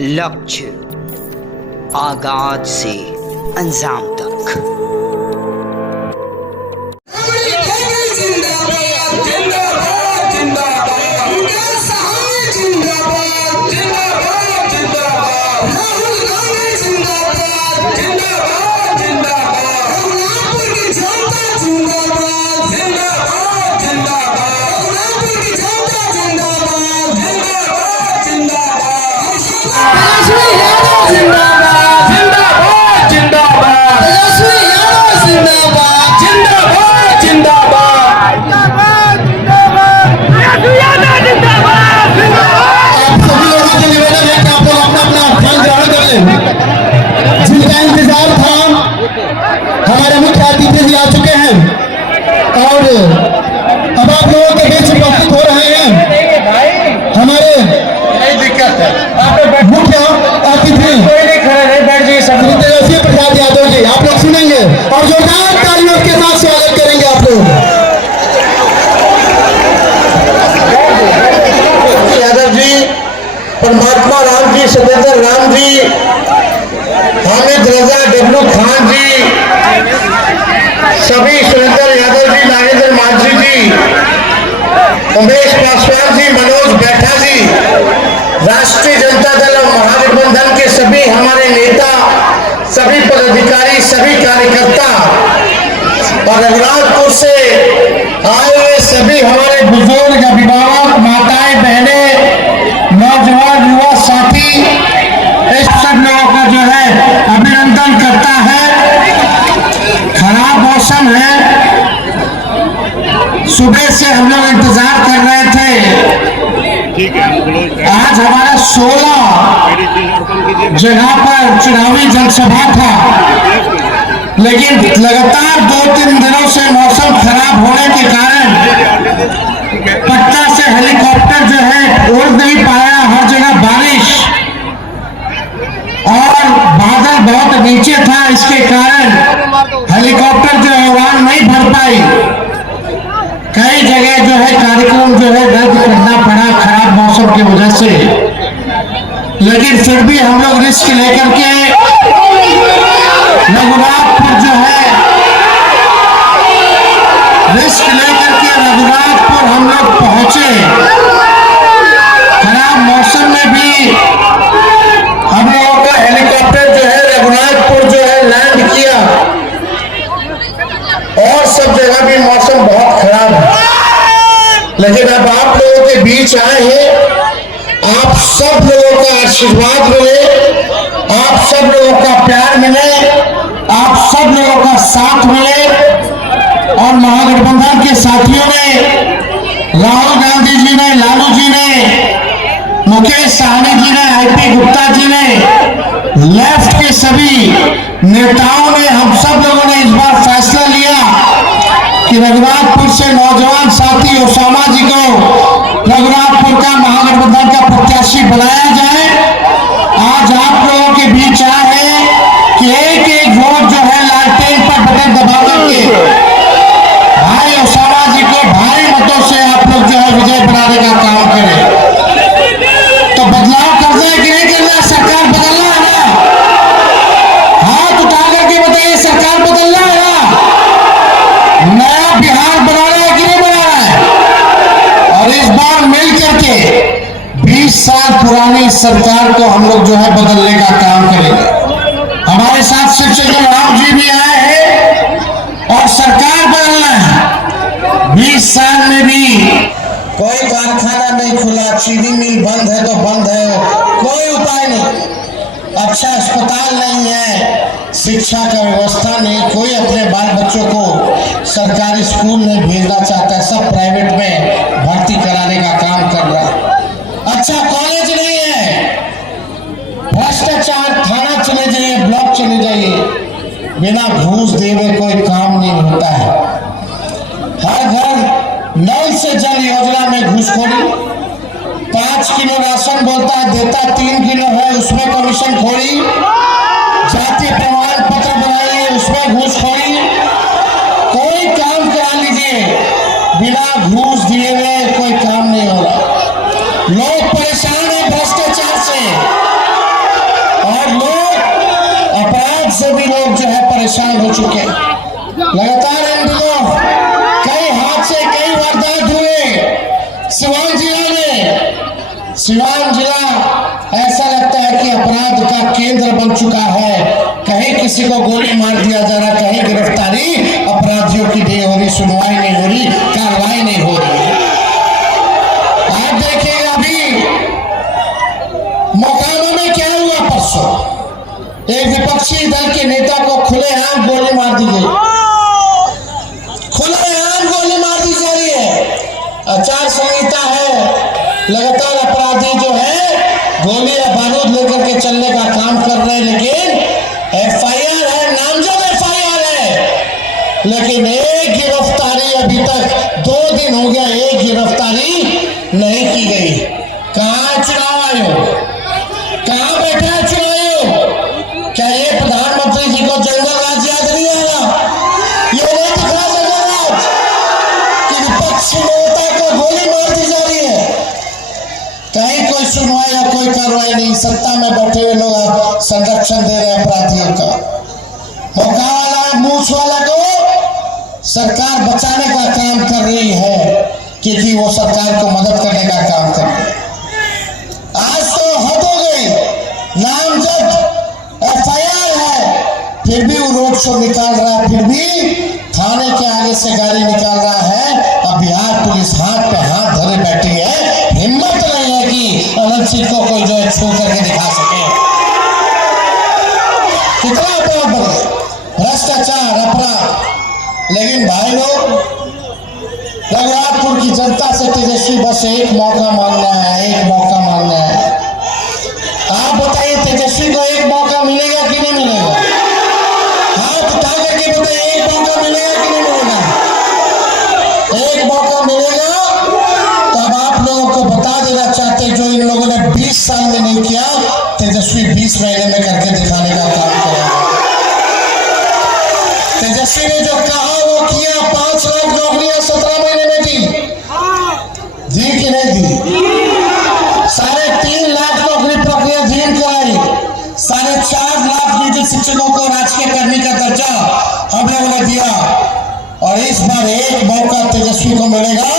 लक्ष्य आगाज से अंजाम तक। जिनका इंतजार था हमारे मुख्य अतिथि जी आ चुके हैं और अब आप लोगों के बीच उपस्थित हो रहे हैं हमारे मुख्य अतिथि श्री तेजस्वी प्रसाद यादव जी। आप लोग सुनेंगे और जोरदार तालियों के साथ स्वागत करेंगे आप लोग। यादव जी, परमात्मा राम जी, सतेंद्र राम जी, हामिद रजा, डब्लू खान जी, सभी सुरेंद्र यादव जी, नागेंद्र मांझी जी, उमेश पासवान जी, मनोज बैठा जी, राष्ट्रीय जनता दल और महागठबंधन के सभी हमारे नेता, सभी पदाधिकारी, सभी कार्यकर्ता और रघुनाथपुर से आए हुए सभी हमारे बुजुर्ग, अभिभावक, माताएं, बहनें, नौजवान, युवा साथी, इस सब लोगों का जो है अभिनंदन करता है। खराब मौसम है, सुबह से हम लोग इंतजार कर रहे थे। आज हमारा 16 जगह पर चुनावी जनसभा था, लेकिन लगातार 2-3 दिनों से मौसम खराब होने के कारण पटना से हेलीकॉप्टर जो है उड़ नहीं पाया। हर जगह बारिश और बादल बहुत नीचे था, इसके कारण हेलीकॉप्टर जो है उड़ान नहीं भर पाई। कई जगह जो है कार्यक्रम जो है रद्द करना पड़ा खराब मौसम की वजह से, लेकिन फिर भी हम लोग रिस्क लेकर के रघुनाथपुर जो है रिस्क लेकर के रघुनाथपुर हम लोग पहुंचे। खराब मौसम में भी हम लोगों का हेलीकॉप्टर जो है रघुनाथपुर जो है लैंड किया और सब जगह भी मौसम बहुत खराब है, लेकिन अब आप लोगों के बीच आए हैं। आप सब लोगों का आशीर्वाद मिले, आप सब लोगों का प्यार मिले, आप सब लोगों का साथ मिले और महागठबंधन के साथियों ने, राहुल गांधी जी ने, लालू जी ने, मुकेश सहनी जी ने, आईपी गुप्ता जी ने, लेफ्ट के सभी नेताओं ने, हम सब लोगों ने इस बार फैसला लिया कि रघुनाथपुर से नौजवान साथी ओसामा जी को रघुनाथपुर का महागठबंधन का प्रत्याशी बनाया जाए। आज आप लोगों के बीच आए हैं कि एक एक वोट जो है लालटेन पर बटन दबा करके भाई ओसामा जी को भारी मतों से आप लोग जो है विजय बनाने का काम करें। तो बदलाव करना है कि नहीं करना है? सरकार बदलना है ना? हाथ उठा करके बताइए, सरकार बदलना है ना? नया बिहार बनाना है कि नहीं बनाना है? और इस बार मिल करके 20 साल पुरानी सरकार को हम लोग जो है बदलने का काम करेंगे। हमारे साथ शिक्षक राम जी भी आए हैं और सरकार बदलना है। 20 साल में भी कोई कारखाना नहीं खुला, चीनी मिल बंद है तो बंद है, कोई उपाय नहीं। अच्छा अस्पताल नहीं है, शिक्षा का व्यवस्था नहीं, कोई अपने बाल बच्चों को सरकारी स्कूल में भेजना चाहता है, सब प्राइवेट में भर्ती कराने का काम कर रहा है। अच्छा कॉलेज नहीं है, भ्रष्टाचार, थाना चले जाइए, ब्लॉक चले जाइए, बिना घूस देवे कोई काम नहीं होता है। हर घर नल से जल योजना में घूसखोरी, 5 किलो राशन बोलता है देता 3 किलो है, उसमें कमीशन खोरी, जाति प्रमाण पत्र बनाइए, उसमें घूसखोरी। कोई काम करा लीजिए, बिना घूस दिए हुए, हो चुके हैं। लगातार इन दिनों कई हादसे, कई वारदात हुए सिवान जिला में। सिवान जिला ऐसा लगता है कि अपराध का केंद्र बन चुका है। कहीं किसी को गोली मार दिया जा रहा, कहीं गिरफ्तारी, अपराधियों की नहीं हो रही, सुनवाई नहीं हो रही, कार्रवाई नहीं हो रही। आप देखिए अभी मोकामा में क्या हुआ परसों, एक विपक्षी दल के नेता को खुलेआम गोली मार दी गई, खुलेआम गोली मार दी जा रही है। आचार संहिता है, लगातार अपराधी जो है गोली या बारूद लेकर के चलने का काम कर रहे हैं, लेकिन एफआईआर है, नामजद एफआईआर है, लेकिन एक गिरफ्तारी अभी तक 2 दिन हो गया, एक गिरफ्तारी नहीं की गई। कहां चुनाव आयोग, कहां बैठा है चुनाव आयोग? क्या ये प्रधानमंत्री जी को जंगल राज याद नहीं आ रहा? ये नहीं दिख रहा जंगल राज कि विपक्षी नेता को गोली मार दी जा रही है, कहीं कोई सुनवाई या कोई कार्रवाई नहीं। सत्ता में बैठे हुए लोग संरक्षण दे रहे अपराधियों का। मौका वाला, मूछ वाला को सरकार बचाने का काम कर रही है, क्योंकि वो सरकार को मदद करने का काम कर रही है। आज तो हद हो गई, नामजद एफआईआर है, फिर भी वो रोड शो निकाल रहा है, फिर भी थाने के आगे से गाड़ी निकाल रहा है। अब बिहार पुलिस हाथ पे हाथ धरे बैठी है, हिम्मत नहीं है कि अनंत सिंह को कोई जो है छू करके दिखा सके। कितना अपराध बढ़े, भ्रष्टाचार, अपराध। लेकिन भाई लोग, रघुनाथपुर की जनता से तेजस्वी बस एक मौका मांगना है, एक मौका मांगना है। आप बताइए तेजस्वी को एक मौका मिलेगा कि नहीं मिलेगा? हाथ उठा करके बताइए, एक मौका मिलेगा कि नहीं मिलेगा? एक मौका मिलेगा। तो अब आप लोगों को बता देना चाहते, जो इन लोगों ने 20 साल में नहीं किया, तेजस्वी 20 महीने में करके दिखाने का काम करेगा। तेजस्वी ने जो कहा वो किया। 5 लाख नौकरियां 17 महीने में दी कि नहीं दी? 3.5 लाख नौकरी प्रक्रिया धीन को आई। 4.5 लाख नियोजित शिक्षकों को राजकीय कर्मी का दर्जा हम लोगों ने दिया। और इस बार एक मौका तेजस्वी को मिलेगा,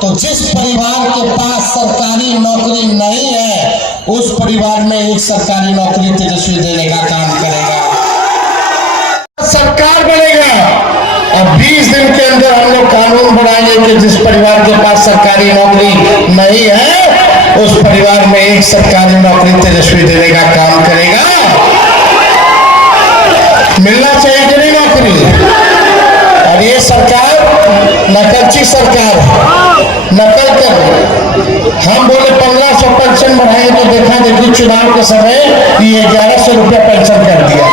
तो जिस परिवार के पास सरकारी नौकरी नहीं है, उस परिवार में एक सरकारी नौकरी तेजस्वी देने का काम करेगा। सरकार बनेगा और 20 दिन के अंदर हम लोग कानून बनाएंगे कि जिस परिवार के पास सरकारी नौकरी नहीं है, उस परिवार में एक सरकारी नौकरी तेजस्वी देने का काम करेगा। मिलना चाहिए कि नहीं नौकरी? और ये सरकार नकलची सरकार, नकल कर। हम बोले 1500 पेंशन बढ़ाएंगे, तो देखा देखी चुनाव के समय ये 1100 रुपया पेंशन कर दिया।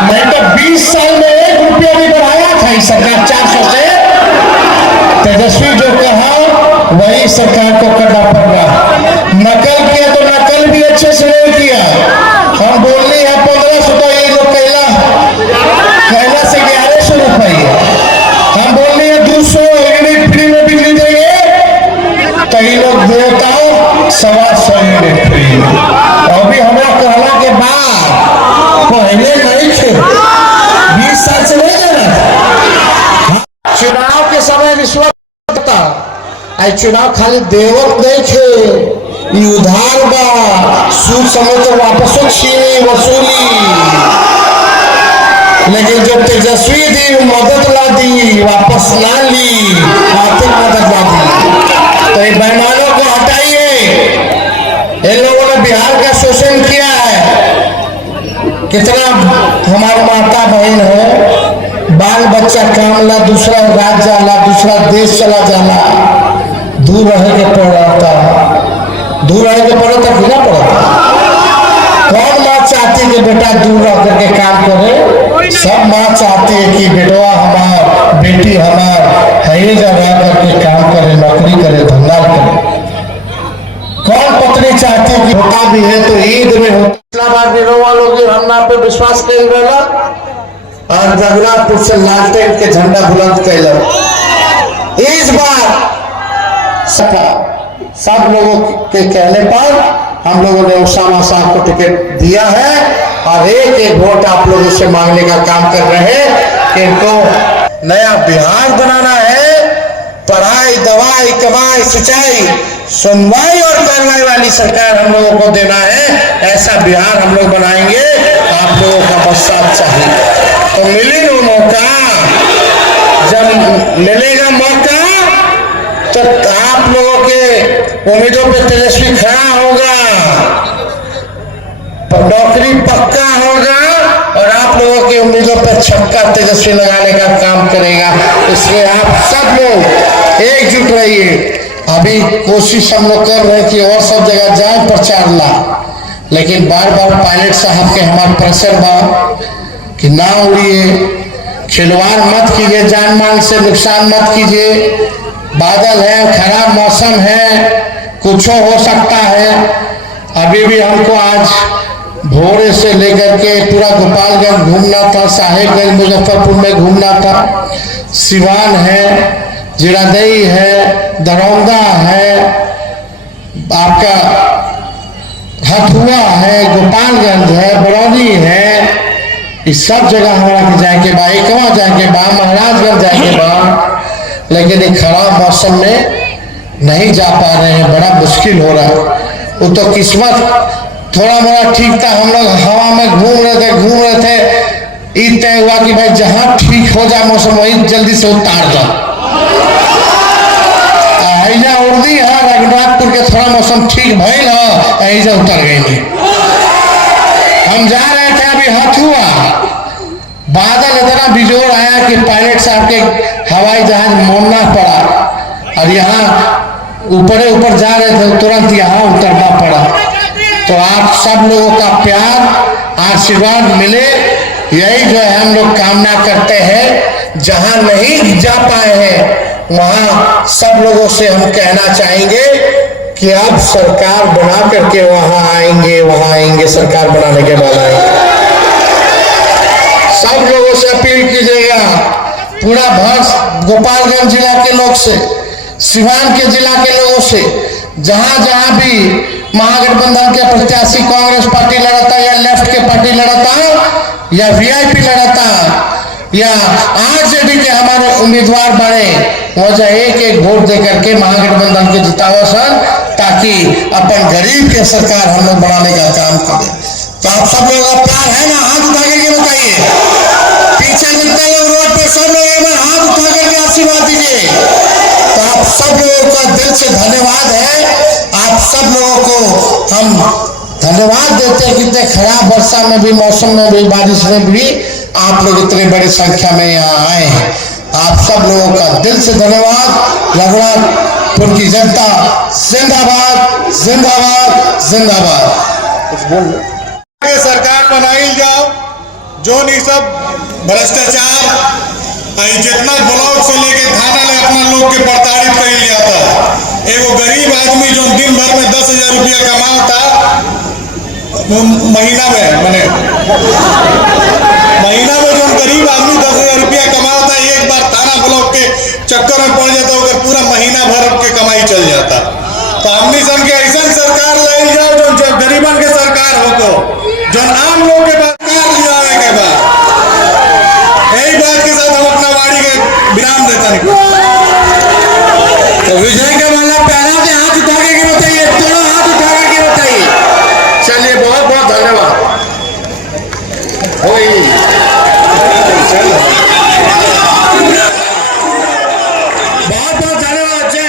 नहीं तो 20 साल में 1 रुपया भी बढ़ाया था इस सरकार, 400 से। तेजस्वी जो कहा वही सरकार को करना पड़ेगा। नकल किया तो नकल भी अच्छे से नहीं किया। हम बोल रहे हैं 1500, तो ये लोग कहला से 1100 रुपये। हम बोल रहे हैं 200 यूनिट फ्री में बिजली देंगे, तो ये लोग देवताओं 125 यूनिट फ्री। और भी हमारा कहला के बाद पहले नहीं थे, 20 साल से नहीं देना। चुनाव के समय रिश्वत था, चुनाव खाली देवत नहीं थे, उधार बा, सूद समय तो वापस छीनी वसूली। लेकिन जो तेजस्वी दी मदद ला दी, वापस ना ली, आर्थिक मदद ला दी। तो इन बेईमानों को हटाइए। इन लोगों ने बिहार का शोषण किया है। कितना हमारे माता बहन है, बाल बच्चा काम ला दूसरा राज्य जाला, दूसरा देश चला जाला, दूर रह के पड़ रहा था, दूर रह के पड़ा था कि ना पड़ा था? कौन माँ चाहती कि बेटा दूर रह करके काम करे? सब माँ चाहती है कि बेटवा हमार, बेटी हमार हर जगह करके काम करे, नौकरी करे, धंधा करे। कौन पत्नी चाहती है कि होता भी है तो ईद में होता। इस्लामाबाद में रोवा लोग हमना पे विश्वास कर रहा और रघुनाथपुर से लालटेन के झंडा बुलंद कर। इस बार सब लोगों के कहने पर हम लोगों ने उसामा साहब को टिकट दिया है। और एक एक वोट आप लोगों से मांगने का काम कर रहे हैं कि इनको नया बिहार बनाना है। पढ़ाई, दवाई, कमाई, सिंचाई, सुनवाई और कार्रवाई वाली सरकार हम लोगों को देना है। ऐसा बिहार हम लोग बनाएंगे। आप लोगों का बस साथ चाहिए। तो मिले वो मौका, जब मिलेगा मौका तो आप लोगों के उम्मीदों पे तेजस्वी खड़ा होगा, नौकरी पक्का होगा और आप लोगों की उम्मीदों पर छक्का तेजस्वी लगाने का काम करेगा। इसलिए आप सब लोग एकजुट रहिए। अभी कोशिश हम लोग कर रहे हैं कि और सब जगह जाए प्रचार ला, लेकिन बार बार पायलट साहब के हमारे प्रेशर बा कि ना उड़िए, खिलवाड़ मत कीजिए, जान माल से नुकसान मत कीजिए। बादल है, खराब मौसम है, कुछ हो सकता है। अभी भी हमको आज भोरे से लेकर के पूरा गोपालगंज घूमना था, साहेबगंज मुजफ्फरपुर में घूमना था, सिवान है, जिरादई है, दरौंदा है, आपका हथुआ है, गोपालगंज है, बरौनी है। इस सब जगह हमारा जाएंगे बा, एकवा जाएंगे बा, महाराजगंज जाएंगे बा, लेकिन एक खराब मौसम में नहीं जा पा रहे हैं। बड़ा मुश्किल हो रहा है। वो तो किस्मत थोड़ा मोड़ा ठीक था, हम लोग हवा में घूम रहे थे। ईद तय हुआ कि भाई जहां ठीक हो जाए मौसम वही जल्दी से उतार जाओ। उर्दी है रघुनाथपुर के थोड़ा मौसम ठीक भइल है, ऐसा उतर गई नहीं। हम जा रहे थे अभी हथुआ, बादल इतना बिजोड़ आया कि पायलट साहब के हवाई जहाज मोड़ना पड़ा और यहाँ ऊपर जा रहे थे, तुरंत यहाँ उतरना पड़ा। तो आप सब लोगों का प्यार आशीर्वाद मिले, यही जो है हम लोग कामना करते हैं। जहां नहीं जा पाए हैं वहां सब लोगों से हम कहना चाहेंगे कि आप सरकार बना करके वहां आएंगे, सरकार बनाने के बाद आएंगे। सब लोगों से अपील कीजिएगा, पूरा भर गोपालगंज जिला के लोग से, सिवान के जिला के लोगों से, जहां जहां भी महागठबंधन के प्रत्याशी कांग्रेस पार्टी लड़ता या लेफ्ट के पार्टी लड़ता या वीआईपी लड़ता या आरजेडी के हमारे उम्मीदवार बने, वजह एक वोट देकर के महागठबंधन के जितावा सन, ताकि अपन गरीब के सरकार हम लोग बनाने का काम करें। तो आप सब लोगों का प्यार है ना? हाथ उठा करके बताइए। पीछे जितने लोग रोड पे सब लोग एक बार हाथ उठा करके आशीर्वाद दीजिए। तो आप सब लोगों का दिल से धन्यवाद है। आप सब लोगों को हम धन्यवाद देते हैं। कितने खराब वर्षा में भी, मौसम में भी, बारिश में भी आप लोग इतने बड़ी संख्या में यहाँ आए हैं। आप सब लोगों का दिल से धन्यवाद। रघुनाथपुर की जनता जिंदाबाद, जिंदाबाद, जिंदाबाद। कुछ बोल सरकार बनाई जाओ, जो नहीं सब भ्रष्टाचार जितना ब्लॉक से लेके थाना ले अपना लोग के प्रताड़ित कर जाता। एगो गरीब आदमी जो दिन भर में 10,000 रुपया कमाता महीना में, जो गरीब आदमी 10,000 रुपया कमाता, एक बार थाना ब्लॉक के चक्कर में पड़ जाता, अगर पूरा महीना भर के कमाई चल जाता। तो हमने सन के ऐसा सरकार ले जाओ जो गरीबन के सरकार हो, जो आम लोग के सरकार लिया के बाद। यही बात के साथ हम अपना वाणी के विराम देता है। तो विजय के वाला पहला से हाथ उठा के बताइए, दोनों हाथ उठा के बताइए। चलिए, बहुत बहुत धन्यवाद। बहुत बहुत धन्यवाद। जय